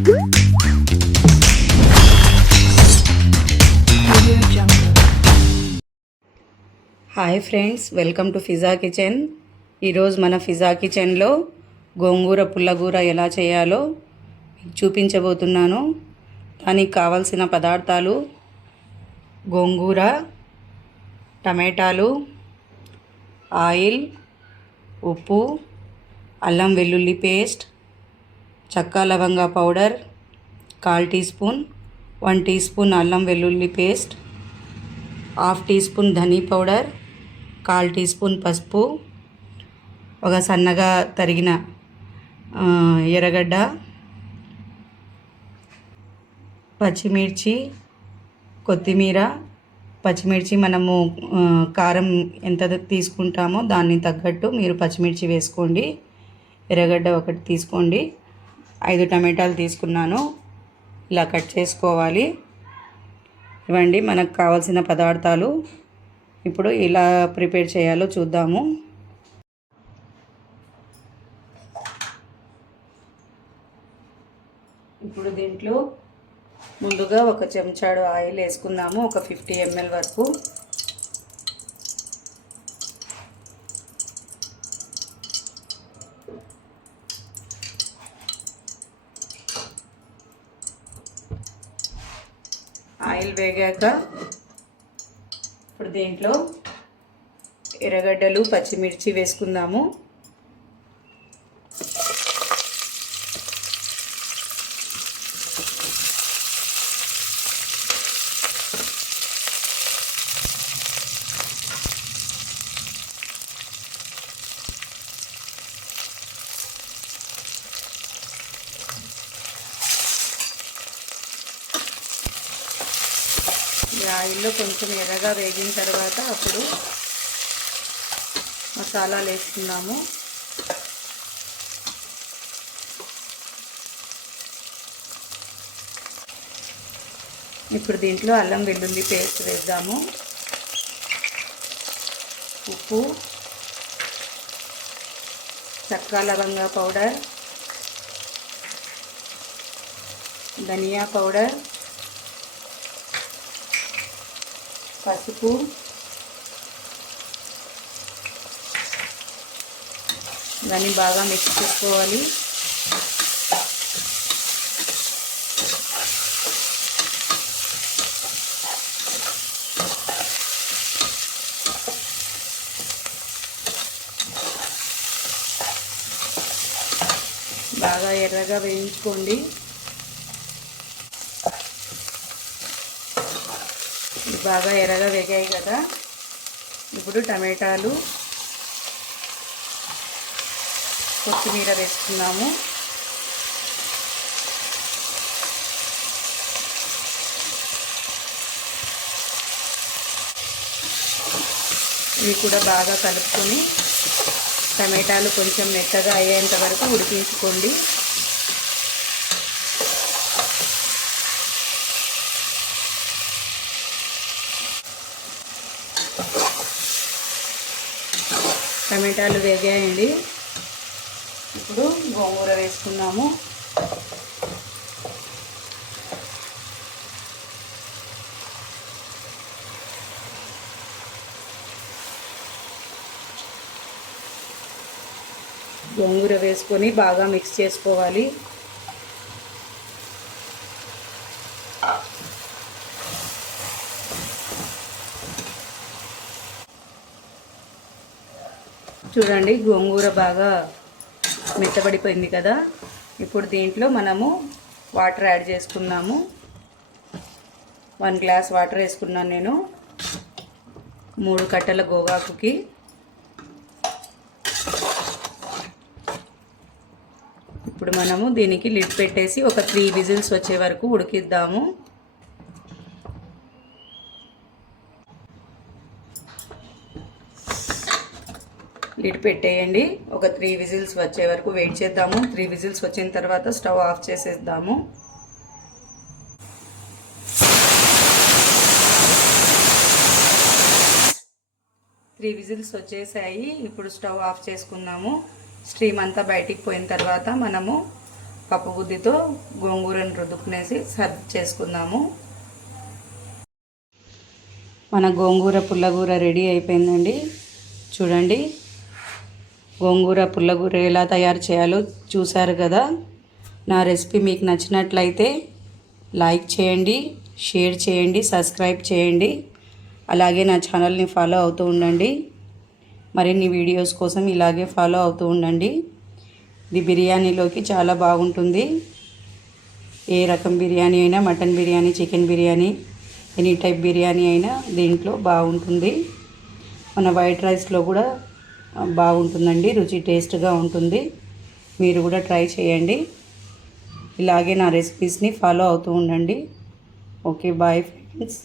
Hi friends welcome to Fiza kitchen. ఈరోజు మన ఫిజా కిచెన్లో గోంగూర పుల్లగూర ఎలా చేయాలో చూపించబోతున్నాను. దానికి కావలసిన పదార్థాలు గోంగూర టమాటాలు ఆయిల్ ఉప్పు అల్లం వెల్లుల్లి పేస్ట్ చక్కా లవంగా పౌడర్ కాల్ teaspoon one teaspoon అల్లం వెల్లుల్లి పేస్ట్ హాఫ్ టీ స్పూన్ ధనీ పౌడర్ కాల్ టీ స్పూన్ పసుపు ఒక సన్నగా తరిగిన ఎర్రగడ్డ పచ్చిమిర్చి కొత్తిమీర పచ్చిమిర్చి మనము కారం ఎంత తీసుకుంటామో దాన్ని తగ్గట్టు మీరు పచ్చిమిర్చి వేసుకోండి ఎర్రగడ్డ ఒకటి తీసుకోండి. ఐదు టమాటాలు తీసుకున్నాను. ఇలా కట్ చేసుకోవాలి. ఇవ్వండి మనకు కావాల్సిన పదార్థాలు ఇప్పుడు ఇలా ప్రిపేర్ చేయాలో చూద్దాము. ఇప్పుడు దీంట్లో ముందుగా ఒక చెంచాడు ఆయిల్ వేసుకుందాము ఒక ఫిఫ్టీ ఎంఎల్ వరకు. ఆయిల్ వేగాక ఇప్పుడు దీంట్లో ఎర్రగడ్డలు పచ్చిమిర్చి వేసుకుందాము. ఈ ఆయిల్లో కొంచెం ఎర్రగా వేగిన తర్వాత అప్పుడు మసాలాలు వేసుకుందాము. ఇప్పుడు దీంట్లో అల్లం వెల్లుల్లి పేస్ట్ వేద్దాము. ఉప్పు చక్కా లవంగా పౌడర్ ధనియా పౌడర్ పసుపు. ఇవన్నీ బాగా మిక్స్ చేసుకోవాలి. బాగా ఎర్రగా వేయించుకోండి. బాగా ఎర్రగా వేగాయి కదా. ఇప్పుడు టమాటాలు కొత్తిమీర వేసుకున్నాము. ఇవి కూడా బాగా కలుపుకొని టమాటాలు కొంచెం మెత్తగా అయ్యేంత వరకు ఉడికించుకోండి. టమాటాలు వేగాయండి. ఇప్పుడు గోంగూర వేసుకున్నాము గోంగూర వేసుకొని బాగా మిక్స్ చేసుకోవాలి. చూడండి గోంగూర బాగా మెత్తబడిపోయింది కదా. ఇప్పుడు దీంట్లో మనము వాటర్ యాడ్ చేసుకున్నాము వన్ గ్లాస్ వాటర్ వేసుకున్నాను నేను. మూడు కట్టల గోగాకుకి. ఇప్పుడు మనము దీనికి లిడ్ పెట్టేసి ఒక త్రీ విజిల్స్ వచ్చే వరకు ఉడికిద్దాము. లిడ్ పెట్టేయండి. ఒక త్రీ విజిల్స్ వచ్చే వరకు వెయిట్ చేద్దాము. త్రీ విజిల్స్ వచ్చిన తర్వాత స్టవ్ ఆఫ్ చేసేద్దాము. త్రీ విజిల్స్ వచ్చేసాయి. ఇప్పుడు స్టవ్ ఆఫ్ చేసుకుందాము. స్ట్రీమ్ అంతా బయటికి పోయిన తర్వాత మనము పప్పు బుద్ధితో గోంగూరను రుద్దుకునేసి సర్వ్ చేసుకుందాము. మన గోంగూర పుల్లగూర రెడీ అయిపోయిందండి. చూడండి. గోంగూర పుల్లగూర ఎలా తయారు చేయాలో చూశారు కదా. నా రెసిపీ మీకు నచ్చినట్లయితే లైక్ చేయండి షేర్ చేయండి సబ్స్క్రైబ్ చేయండి. అలాగే నా ఛానల్ని ఫాలో అవుతూ ఉండండి. మరిన్ని వీడియోస్ కోసం ఇలాగే ఫాలో అవుతూ ఉండండి. ఇది బిర్యానీలోకి చాలా బాగుంటుంది. ఏ రకం బిర్యానీ అయినా mutton biryani chicken biryani any type biryani అయినా దీంట్లో బాగుంటుంది. మన వైట్ రైస్లో కూడా బాగుంటుందండి రుచి టేస్ట్గా ఉంటుంది. మీరు కూడా ట్రై చేయండి. ఇలాగే నా రెసిపీస్ని ఫాలో అవుతూ ఉండండి. Okay bye friends.